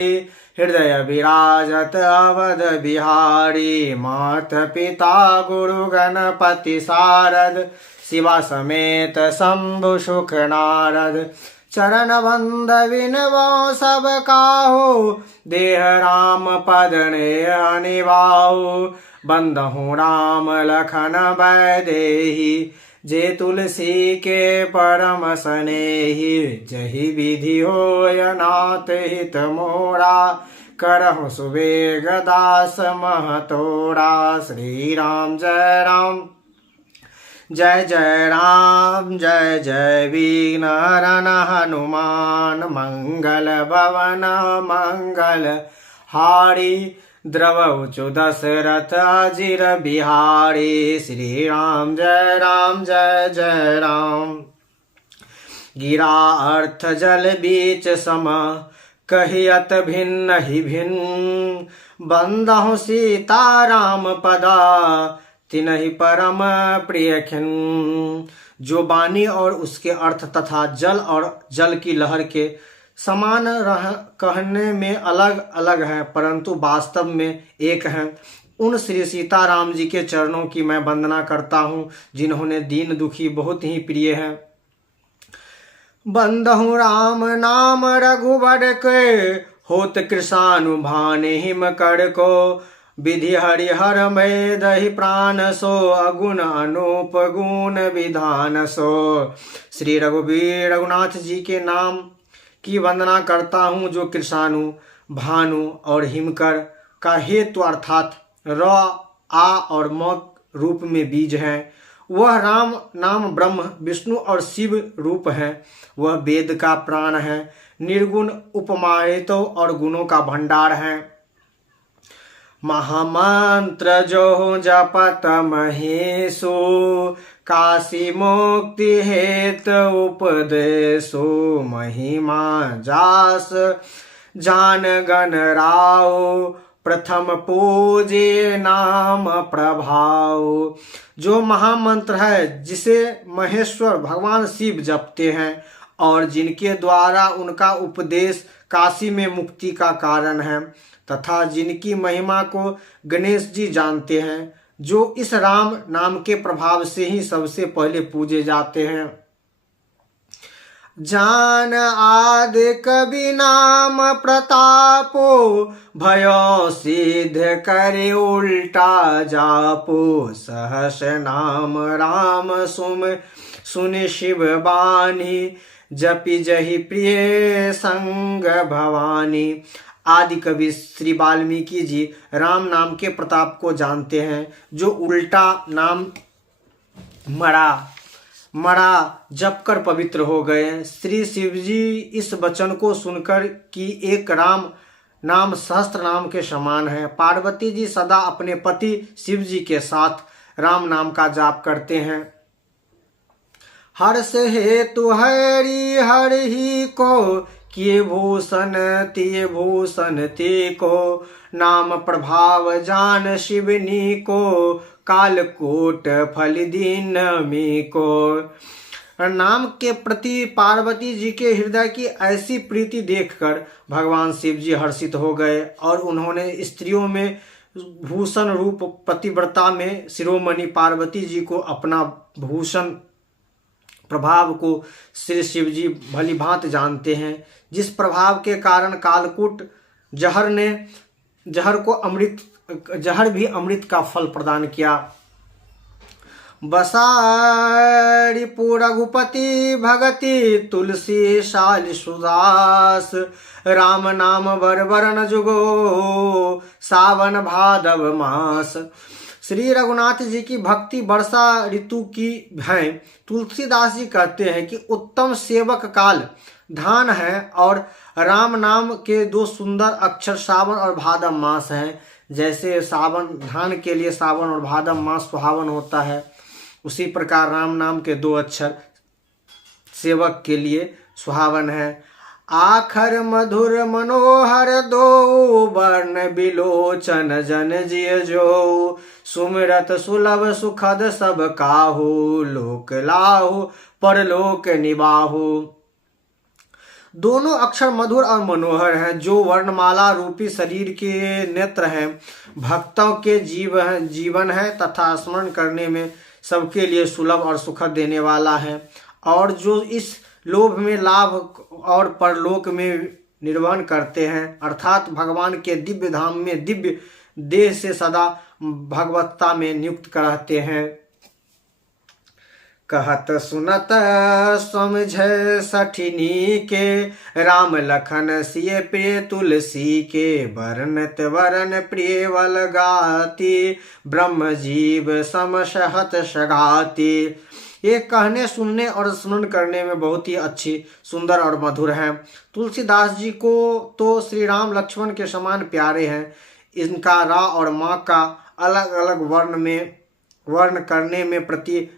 हृदय विराजत अवध बिहारी। मात पिता गुरु गणपति सारद शिवा समेत शंभु सुख नारद। चरण बंद विनवो सब काहू देह राम पद ने अनिवाहु। बंदहु राम लखन वैदेही जे तुलसी के परम स्नेही। जहि विधि होय नाथ हित मोरा करहु सुबेग दास महतोड़ा। श्री राम जय राम जय जय राम जय जय विघ्न हरन हनुमान। मंगल भवन मंगल हारी द्रवउचु दशरथ अजिर बिहारी। श्री राम जय जय राम। गिरा अर्थ जल बीच सम कहियत भिन्न ही भिन्न। बंदहु सीता राम पदा तिनहि परम प्रिय खिन। जो वाणी और उसके अर्थ तथा जल और जल की लहर के समान कहने में अलग अलग हैं, परंतु वास्तव में एक हैं। उन श्री सीताराम जी के चरणों की मैं वंदना करता हूँ, जिन्होंने दीन दुखी बहुत ही प्रिय हैं। बंदहु राम नाम रघुबर के होत कृषानुभान हिम कर को। विधि हरिहर में दहि प्राण सो अगुण अनूप गुण विधान सो। श्री रघुवीर रघुनाथ जी के नाम की वंदना करता हूँ, जो कृषाणु भानु और हिमकर का हेतु अर्थात र आ और म रूप में बीज हैं। वह राम नाम ब्रह्म विष्णु और शिव रूप है। वह वेद का प्राण है, निर्गुण उपमाहितों और गुणों का भंडार है। महामंत्र जो जपत महेशो काशी मुक्ति हेत उपदेशो। महिमा जास जान गण राव प्रथम पूजे नाम प्रभाव। जो महामंत्र है जिसे महेश्वर भगवान शिव जपते हैं और जिनके द्वारा उनका उपदेश काशी में मुक्ति का कारण है, तथा जिनकी महिमा को गणेश जी जानते हैं, जो इस राम नाम के प्रभाव से ही सबसे पहले पूजे जाते हैं। जान आदि कवि नाम प्रतापो भयो सिद्ध करे उल्टा जापो। सहस नाम राम सुन शिव बानी जपि जहि प्रिय संग भवानी। आदि कवि श्री वाल्मीकि जी राम नाम के प्रताप को जानते हैं, जो उल्टा नाम मरा जप कर पवित्र हो गए। श्री शिव जी इस वचन को सुनकर कि एक राम नाम सहस्त्र नाम के समान है। पार्वती जी सदा अपने पति शिव जी के साथ राम नाम का जाप करते हैं। हर्ष हेतु हरि हर ही को किए भूषण ते को। नाम प्रभाव जान शिवनी को कालकूट फल दीन मी को। नाम के प्रति पार्वती जी के हृदय की ऐसी प्रीति देखकर भगवान शिव जी हर्षित हो गए और उन्होंने स्त्रियों में भूषण रूप पतिव्रता में शिरोमणि पार्वती जी को अपना भूषण प्रभाव को श्री शिव जी भली भांति जानते हैं, जिस प्रभाव के कारण कालकूट जहर भी अमृत का फल प्रदान किया। बसारी रघुपति भगति तुलसी शाल सुदास। राम नाम बरबरन जुगो सावन भादव मास। श्री रघुनाथ जी की भक्ति वर्षा ऋतु की है। तुलसीदास जी कहते हैं कि उत्तम सेवक काल धान है और राम नाम के दो सुंदर अक्षर सावन और भादव मास हैं। जैसे सावन धान के लिए सावन और भादव मास सुहावन होता है, उसी प्रकार राम नाम के दो अक्षर सेवक के लिए सुहावन है। आखर मधुर मनोहर दो वर्ण बिलोचन जन जिय जो। सुमिरत सुलभ सुखद सब काहू लोक लाहू परलोक निबाहू। दोनों अक्षर मधुर और मनोहर हैं, जो वर्णमाला रूपी शरीर के नेत्र हैं, भक्तों के जीवन है तथा स्मरण करने में सबके लिए सुलभ और सुखद देने वाला है, और जो इस लोभ में लाभ और परलोक में निर्वहन करते हैं, अर्थात भगवान के दिव्य धाम में दिव्य देह से सदा भगवत्ता में नियुक्त रहते हैं। कहत सुनत समझ सठिनी के, राम लखन सिय प्रिय तुलसी के, बरनत वरन प्रिय वल गाती, ब्रह्म जीव समसहत सगाती। ये कहने सुनने और स्मरण करने में बहुत ही अच्छी, सुंदर और मधुर हैं। तुलसीदास जी को तो श्री राम लक्ष्मण के समान प्यारे हैं। इनका रा और माँ का अलग अलग वर्ण करने में प्रति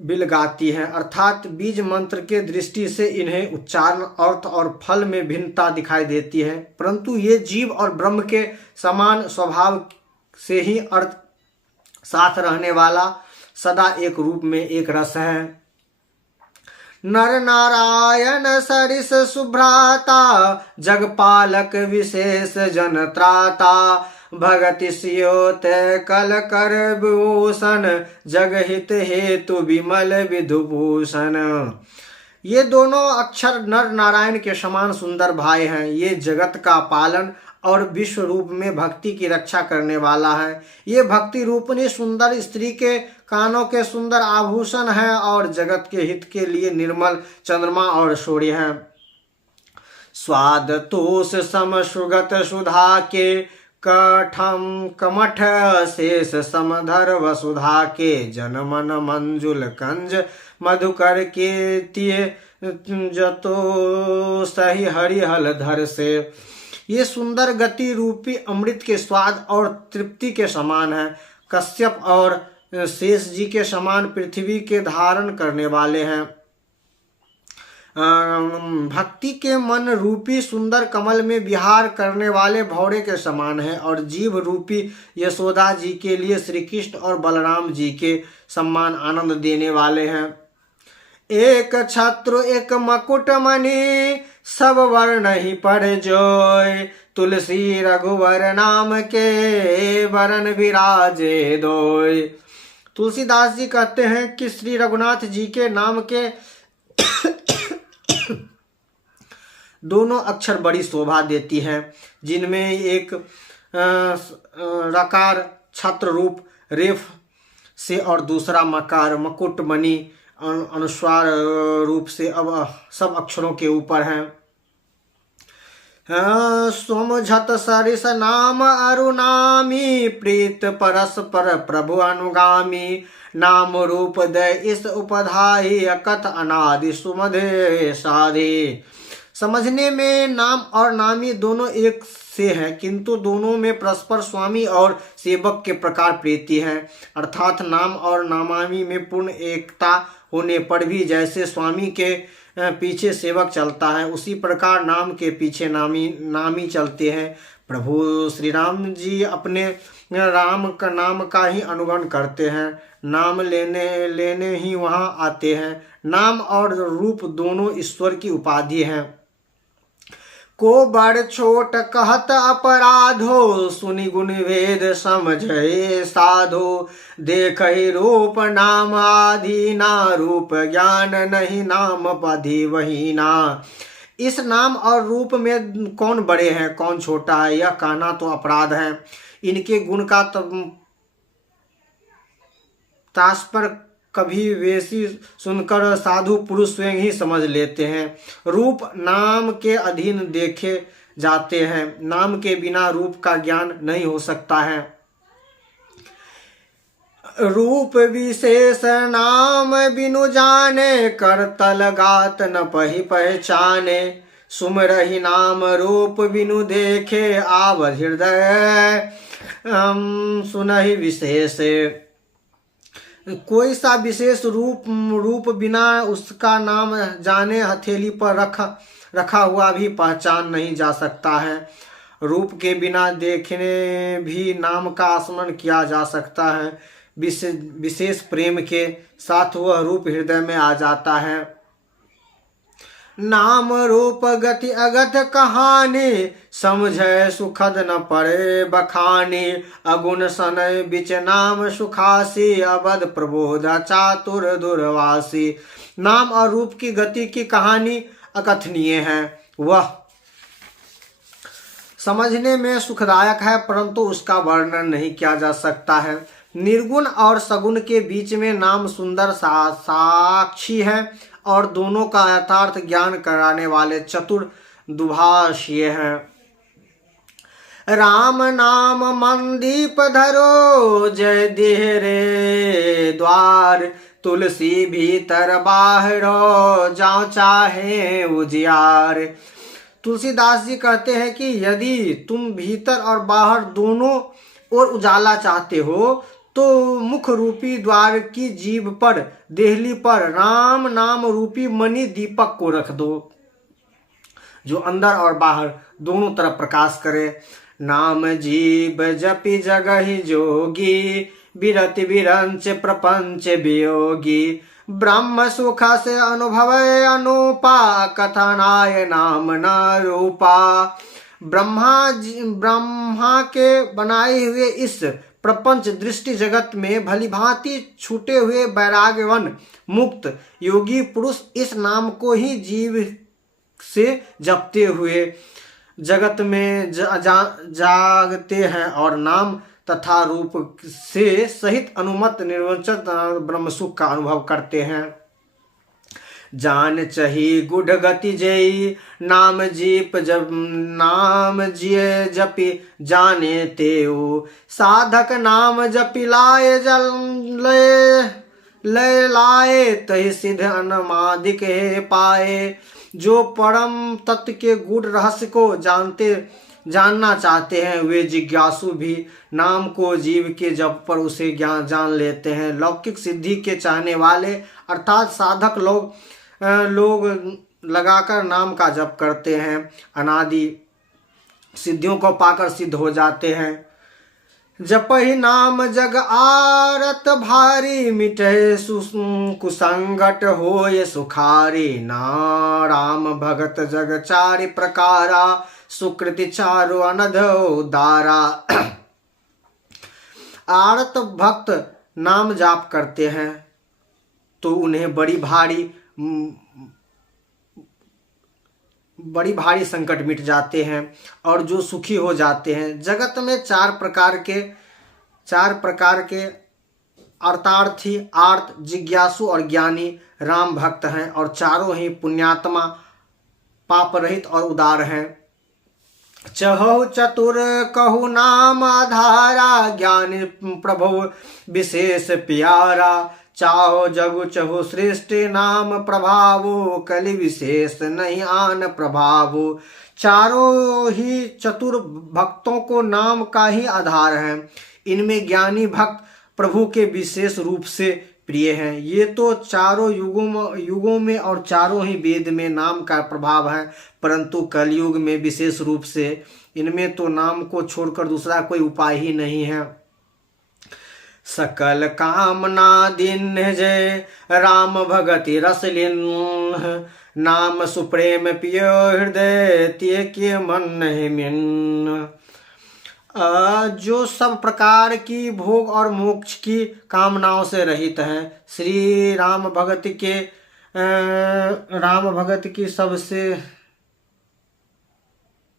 बिल गाती हैं, अर्थात बीज मंत्र के दृष्टि से इन्हें उच्चारण, अर्थ और फल में भिन्नता दिखाई देती है, परंतु ये जीव और ब्रह्म के समान स्वभाव से ही अर्थ साथ रहने वाला, सदा एक रूप में एक रस है। नर नारायण सरिस सुभ्राता, जगपालक विशेष जन त्राता, भगति सियोत कल कर भूषण, जगहित हेतु विमल विधुभूषण। ये दोनों अक्षर नर नारायण के समान सुंदर भाई हैं। ये जगत का पालन और विश्व रूप में भक्ति की रक्षा करने वाला है। ये भक्ति रूपनी सुंदर स्त्री के कानों के सुंदर आभूषण है और जगत के हित के लिए निर्मल चंद्रमा और सूर्य है। स्वाद तोष सम सुगत सुधा के, कठम कमठ शेष समधर वसुधा के, जनमन मंजुल कंज मधुकर के तिये, जतो सही हरिहल धर से। ये सुंदर गति रूपी अमृत के स्वाद और तृप्ति के समान है। कश्यप और शेष जी के समान पृथ्वी के धारण करने वाले हैं। भक्ति के मन रूपी सुंदर कमल में विहार करने वाले भौरे के समान है, और जीव रूपी यशोदा जी के लिए श्री कृष्ण और बलराम जी के सम्मान आनंद देने वाले हैं। एक छत्र एक मकुट मणि, सब वर्ण ही पढ़ जोय, तुलसी रघुवर नाम के, वरन विराजे दोय। तुलसीदास जी कहते हैं कि श्री रघुनाथ जी के नाम के दोनों अक्षर बड़ी शोभा देती हैं, जिनमें एक रकार छत्र रूप रेफ से और दूसरा मकार मकुट मणि अनुस्वार रूप से अब सब अक्षरों के ऊपर हैं। सोमझत सरिस नाम अरुनामी, प्रीत परस्पर प्रभु अनुगामी, नाम रूप दय इस उपधाई, अकथ अनादि सुमधे साधे। समझने में नाम और नामी दोनों एक से हैं, किंतु दोनों में परस्पर स्वामी और सेवक के प्रकार प्रीति है, अर्थात नाम और नामामी में पूर्ण एकता होने पर भी जैसे स्वामी के पीछे सेवक चलता है, उसी प्रकार नाम के पीछे नामी चलते हैं। प्रभु श्री राम जी अपने राम का नाम का ही अनुगण करते हैं, नाम लेने ही वहाँ आते हैं। नाम और रूप दोनों ईश्वर की उपाधि हैं। को बड़ छोट कहत अपराधो, सुनि गुण वेद समझे साधो, देख रूप नाम आदि ना, रूप ज्ञान नहीं नाम पधि वही ना। इस नाम और रूप में कौन बड़े हैं कौन छोटा है, यह कहना तो अपराध है। इनके गुण का तात्पर्य कभी वैसी सुनकर साधु पुरुष स्वयं ही समझ लेते हैं। रूप नाम के अधीन देखे जाते हैं, नाम के बिना रूप का ज्ञान नहीं हो सकता है। रूप विशेष नाम बिनु जाने, करतल गात न पही पहचाने, सुमरहि नाम रूप बिनु देखे, आवध हृदय सुनहि विशेष। कोई सा विशेष रूप बिना उसका नाम जाने हथेली पर रखा हुआ भी पहचान नहीं जा सकता है। रूप के बिना देखने भी नाम का स्मरण किया जा सकता है। विशेष प्रेम के साथ वह रूप हृदय में आ जाता है। नाम रूप गति अगत कहानी, समझे सुखद न पड़े बखानी। अगुण सनय बिच नाम सुखासी, अवध प्रबोध चातुर दुर्वासी। नाम और रूप की गति की कहानी अकथनीय है, वह समझने में सुखदायक है परंतु उसका वर्णन नहीं किया जा सकता है। निर्गुण और सगुण के बीच में नाम सुंदर साक्षी है और दोनों का यथार्थ ज्ञान कराने वाले चतुर दुभाषीय हैं। राम नाम मंदीप धरो, जय देहरे द्वार। तुलसी भीतर बाहरो, जाओ चाहे उजियार। तुलसीदास जी कहते हैं कि यदि तुम भीतर और बाहर दोनों ओर उजाला चाहते हो तो मुख रूपी द्वार की जीभ पर, देहली पर राम नाम रूपी मणि दीपक को रख दो, जो अंदर और बाहर दोनों तरफ प्रकाश करे। नाम जीव जपि जगहि जोगी, बिरति बिरंच प्रपंच वियोगी। ब्रह्म सुख से अनुभव अनुपा, कथनाय नाम न रूपा। ब्रह्मा के बनाए हुए इस प्रपंच दृष्टि जगत में भली भांति छूटे हुए वैराग्यवन मुक्त योगी पुरुष इस नाम को ही जीव से जपते हुए जगत में जागते हैं और नाम तथा रूप से सहित अनुमत निर्वचन ब्रह्म सुख का अनुभव करते हैं। जान चही गुढ़ गति जई, नाम जीप जब नाम जिये जपि जाने तेऊ। साधक नाम जपि लाए जल लय लाए, तहि सिद्ध अनमादिक हे पाए। जो परम तत्व के गूढ़ रहस्य को जानना चाहते हैं वे जिज्ञासु भी नाम को जीव के जप पर उसे ज्ञान जान लेते हैं। लौकिक सिद्धि के चाहने वाले अर्थात साधक लोग लगाकर नाम का जप करते हैं, अनादि सिद्धियों को पाकर सिद्ध हो जाते हैं। जप ही नाम जग आरत भारी, मिटे कुसंगट होय सुखारी। ना राम भगत जग चारि प्रकारा, सुकृति चारु अनध उदारा। आरत भक्त नाम जाप करते हैं तो उन्हें बड़ी भारी संकट मिट जाते हैं और जो सुखी हो जाते हैं। जगत में चार प्रकार के अर्थार्थी, आर्त, जिज्ञासु और ज्ञानी राम भक्त हैं और चारों ही पुण्यात्मा, पाप रहित और उदार हैं। चहु चतुर कहु नाम आधारा, ज्ञानी प्रभु विशेष प्यारा। चाहो जगु चहु सृष्टि नाम प्रभावो, कलि विशेष नहीं आन प्रभावो। चारों ही चतुर भक्तों को नाम का ही आधार है। इनमें ज्ञानी भक्त प्रभु के विशेष रूप से प्रिय हैं। ये तो चारों युगों में और चारों ही वेद में नाम का प्रभाव है, परंतु कलयुग में विशेष रूप से इनमें तो नाम को छोड़कर दूसरा कोई उपाय ही नहीं है। सकल कामना दिन जय, राम भगति रस लीन। नाम सुप्रेम पियो हृदय, तिय के मन नहीं मिन। जो सब प्रकार की भोग और मोक्ष की कामनाओं से रहित हैं, श्री राम भगत की सबसे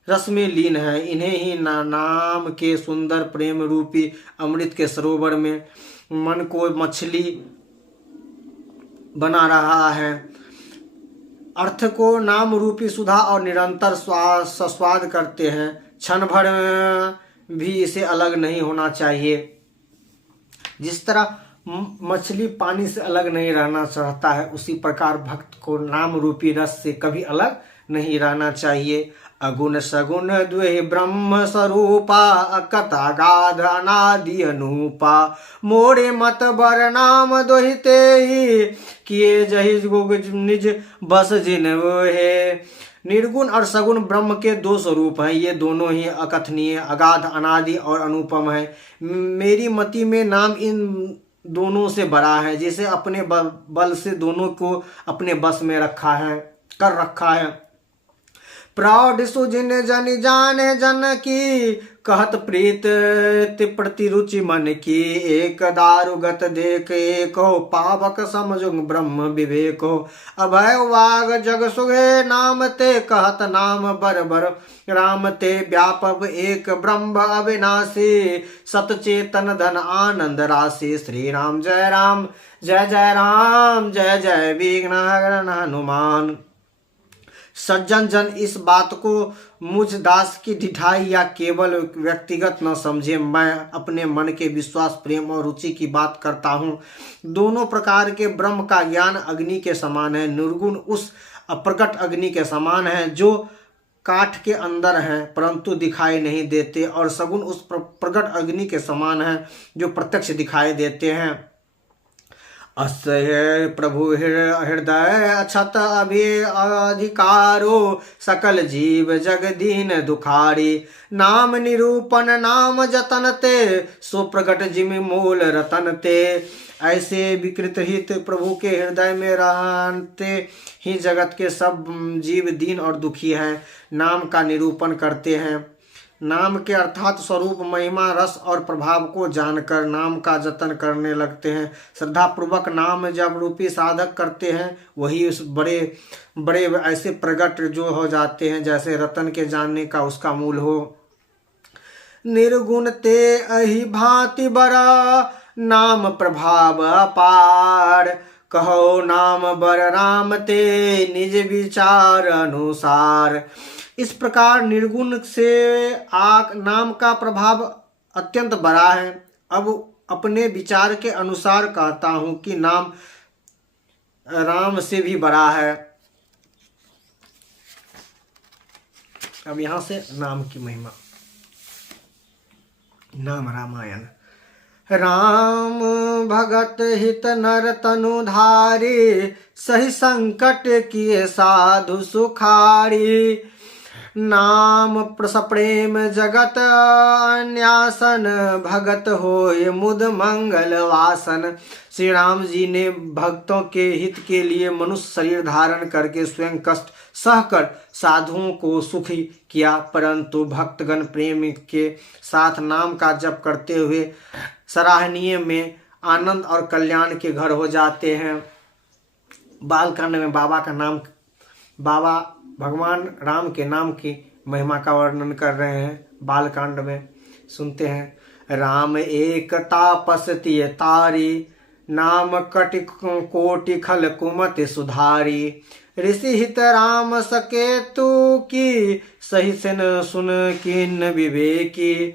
रस में लीन है, इन्हें ही नाम के सुंदर प्रेम रूपी अमृत के सरोवर में मन को मछली बना रहा है। अर्थ को नाम रूपी सुधा और निरंतर स्वाद करते हैं, क्षण भर भी इसे अलग नहीं होना चाहिए। जिस तरह मछली पानी से अलग नहीं रहना चाहता है, उसी प्रकार भक्त को नाम रूपी रस से कभी अलग नहीं रहना चाहिए। अगुण सगुण द्वे ब्रह्म स्वरूपा, अकथा गाध अनादि अनूपा। मोरे मत बर नाम दोहिते ही, किए जहि गुग निज बस जिन है। निर्गुण और सगुण ब्रह्म के दो स्वरूप हैं, ये दोनों ही अकथनीय, अगाध, अनादि और अनुपम है। मेरी मति में नाम इन दोनों से बड़ा है, जिसे अपने बल से दोनों को अपने बस में रखा है। कर रखा है। प्रौढ़ सुजिन जन जाने जन की, कहत प्रीत प्रति रुचि मन की। एक दारुगत देख एको, पावक समझुंग ब्रह्म विवेको। अभय वाग जग सुगे नाम ते, कहत नाम बर बर राम ते। व्यापक एक ब्रह्म अविनाशी, सतचेतन धन आनंद राशि। श्री राम जय राम जय जय राम, जय जय विघ्न हनुमान। सज्जन जन इस बात को मुझ दास की ढिठाई या केवल व्यक्तिगत न समझे। मैं अपने मन के विश्वास, प्रेम और रुचि की बात करता हूँ। दोनों प्रकार के ब्रह्म का ज्ञान अग्नि के समान है। निर्गुण उस अप्रकट अग्नि के समान है जो काठ के अंदर है परंतु दिखाई नहीं देते, और सगुण उस प्रकट अग्नि के समान है जो प्रत्यक्ष दिखाई देते हैं। असह्य प्रभु हृदय अछत अधिकारो, सकल जीव जगदीन दुखारी। नाम निरूपण नाम जतन ते, सो प्रकट जिमि मूल रतन ते। ऐसे विकृत हित प्रभु के हृदय में रहते ही जगत के सब जीव दीन और दुखी हैं। नाम का निरूपण करते हैं। नाम के अर्थात स्वरूप, महिमा, रस और प्रभाव को जानकर नाम का जतन करने लगते हैं। श्रद्धा पूर्वक नाम जब रूपी साधक करते हैं वही उस बड़े बड़े ऐसे प्रगट जो हो जाते हैं जैसे रतन के जानने का उसका मूल हो। निर्गुण ते अहि भांति बड़ा, नाम प्रभाव अपार। कहो नाम बर राम ते, निज विचार अनुसार। इस प्रकार निर्गुण से नाम का प्रभाव अत्यंत बड़ा है। अब अपने विचार के अनुसार कहता हूं कि नाम राम से भी बड़ा है। अब यहां से नाम की महिमा। नाम रामायण। राम भगत हित नर तनुधारी, सही संकट किए साधु सुखारी। नाम प्रसप्रेम जगत अन्यासन, भगत होय मुद मंगल वासन। श्री राम जी ने भक्तों के हित के लिए मनुष्य शरीर धारण करके स्वयं कष्ट सहकर साधुओं को सुखी किया, परंतु भक्तगण प्रेम के साथ नाम का जप करते हुए सराहनीय में आनंद और कल्याण के घर हो जाते हैं। बालकांड में बाबा भगवान राम के नाम की महिमा का वर्णन कर रहे हैं। बालकांड में सुनते हैं। राम एक तापस तिय तारी, नाम कटि कोटि खल कुमति सुधारी। ऋषि हित राम सकेतु की, सही सिन सुन किन विवेकी।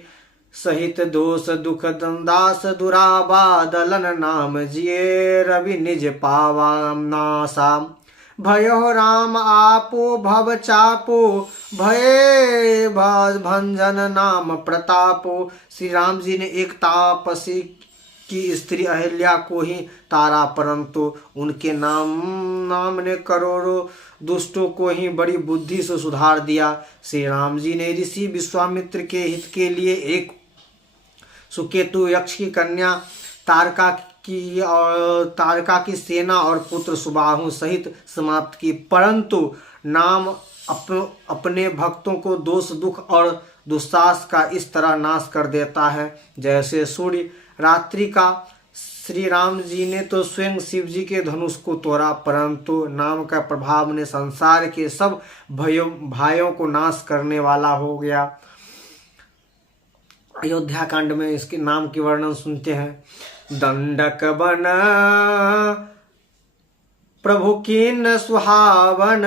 सहित दोष दुख दंदास दुराबा, दलन नाम जिये रवि निज पावा नासा। भयो राम आपो भव चापो, भये भंजन नाम प्रतापो। श्री राम जी ने एक तापसी की स्त्री अहिल्या को ही तारा, परंतु उनके नाम ने करोड़ों दुष्टों को ही बड़ी बुद्धि से सुधार दिया। श्री राम जी ने ऋषि विश्वामित्र के हित के लिए एक सुकेतु यक्ष की कन्या तारका की सेना और पुत्र सुबाहु सहित समाप्त की, परंतु नाम अपने भक्तों को दोष दुख और दुस्साहस का इस तरह नाश कर देता है जैसे सूर्य रात्रि का। श्री राम जी ने तो स्वयं शिव जी के धनुष को तोड़ा, परंतु नाम का प्रभाव ने संसार के सब भाइयों को नाश करने वाला हो गया। अयोध्या कांड में इसके नाम के वर्णन सुनते हैं। दंडक बन प्रभु कीन सुहावन,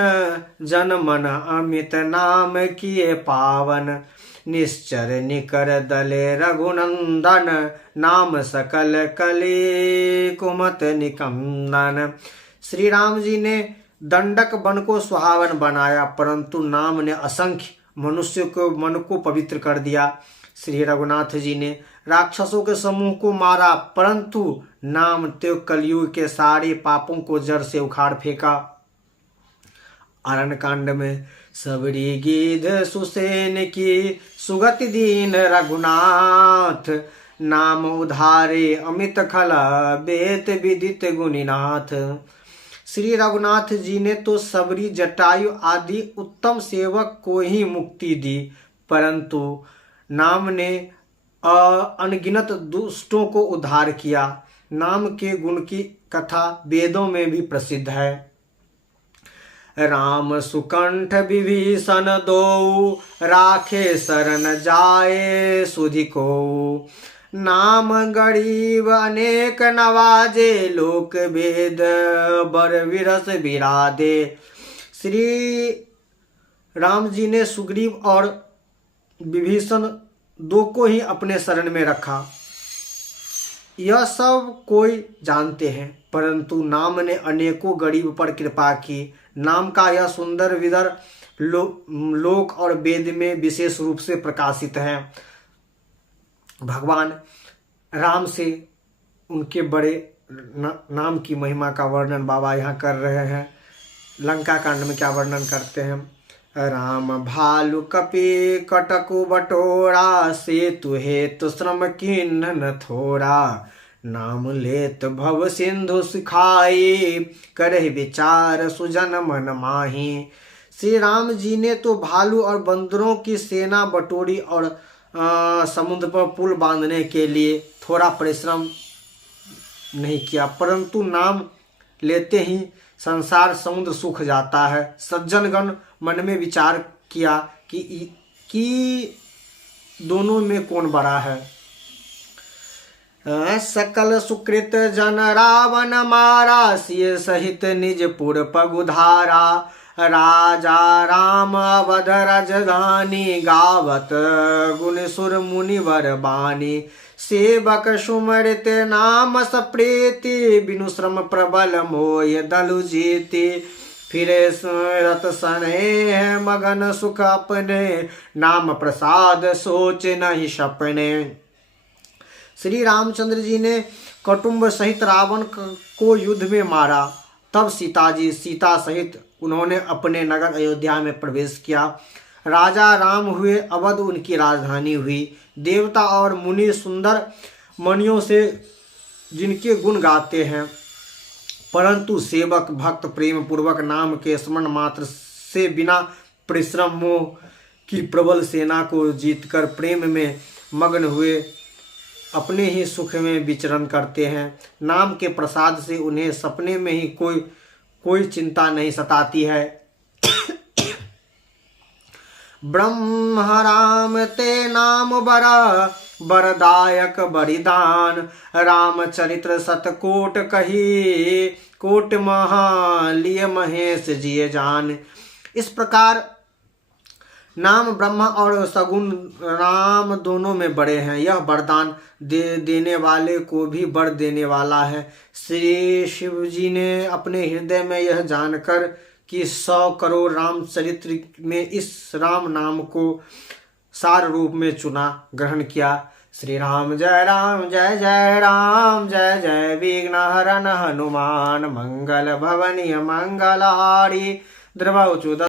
जन मन अमित नाम किए पावन। निश्चर निकर दले रघुनंदन, नाम सकल कली कुमत निकंदन। श्री राम जी ने दंडक वन को सुहावन बनाया, परंतु नाम ने असंख्य मनुष्य को मन को पवित्र कर दिया। श्री रघुनाथ जी ने राक्षसों के समूह को मारा, परंतु नाम तो कलयुग के सारे पापों को जड़ से उखाड़ फेंका। अरण्यकांड में सबरी गिध सुसेन की, सुगति दीन रघुनाथ। नाम उधारे अमित खला, बेत विदित गुणिनाथ। श्री रघुनाथ जी ने तो सबरी, जटायु आदि उत्तम सेवक को ही मुक्ति दी, परंतु नाम ने अनगिनत दुष्टों को उद्धार किया। नाम के गुण की कथा वेदों में भी प्रसिद्ध है। राम सुकंठ विभीषण दो, राखे शरण जाए सुधि को। नाम गरीब अनेक नवाजे, लोक भेद बर विरस विराधे। श्री राम जी ने सुग्रीव और विभीषण दो को ही अपने शरण में रखा, यह सब कोई जानते हैं, परंतु नाम ने अनेकों गरीब पर कृपा की। नाम का यह सुंदर विदर लोक और वेद में विशेष रूप से प्रकाशित है। भगवान राम से उनके बड़े नाम की महिमा का वर्णन बाबा यहाँ कर रहे हैं। लंका कांड में क्या वर्णन करते हैं? राम भालु कपि कटकु बटोरा, सेतु हेतु श्रम किन्न न थोड़ा। नाम लेत भव सिंधु सिखाई, करहि विचार सुजन मन माही। श्री राम जी ने तो भालू और बंदरों की सेना बटोरी और समुद्र पर पुल बांधने के लिए थोड़ा परिश्रम नहीं किया, परंतु नाम लेते ही संसार समुद्र सूख जाता है। सज्जनगण मन में विचार किया कि दोनों में कौन बड़ा है। सकल सुकृत जन रावण मारा, सिय सहित निज पुर पगुधारा। राजा राम अवध राजधानी, गावत गुण सुर मुनिवर बानी। सेवक सुमरित नाम सप्रीति, बिनु श्रम प्रबल मोय दलु जीति। फिरे रत स्नेह मगन सुख अपने, नाम प्रसाद सोच नहीं सपने। श्री रामचंद्र जी ने कुटुंब सहित रावण को युद्ध में मारा। तब सीता सहित उन्होंने अपने नगर अयोध्या में प्रवेश किया। राजा राम हुए, अवध उनकी राजधानी हुई। देवता और मुनि सुंदर मणियों से जिनके गुण गाते हैं, परंतु सेवक भक्त प्रेम पूर्वक नाम के स्मरण मात्र से बिना परिश्रम मोह की प्रबल सेना को जीतकर प्रेम में मग्न हुए अपने ही सुख में विचरण करते हैं। नाम के प्रसाद से उन्हें सपने में ही कोई चिंता नहीं सताती है। ब्रह्म राम ते नाम बरा, बरदायक बरिदान। रामचरित्र सतकोट कही, कोट महा लिय महेश जिय जान। इस प्रकार नाम ब्रह्मा और सगुण राम दोनों में बड़े हैं। यह वरदान देने वाले को भी वर देने वाला है। श्री शिव जी ने अपने हृदय में यह जानकर कि 100 करोड़ रामचरित्र में इस राम नाम को सार रूप में चुना, ग्रहण किया। श्री राम जय जय राम, जय जय विघ्न हरन हनुमान। मंगल भवनीय मंगलारी, द्रवचुद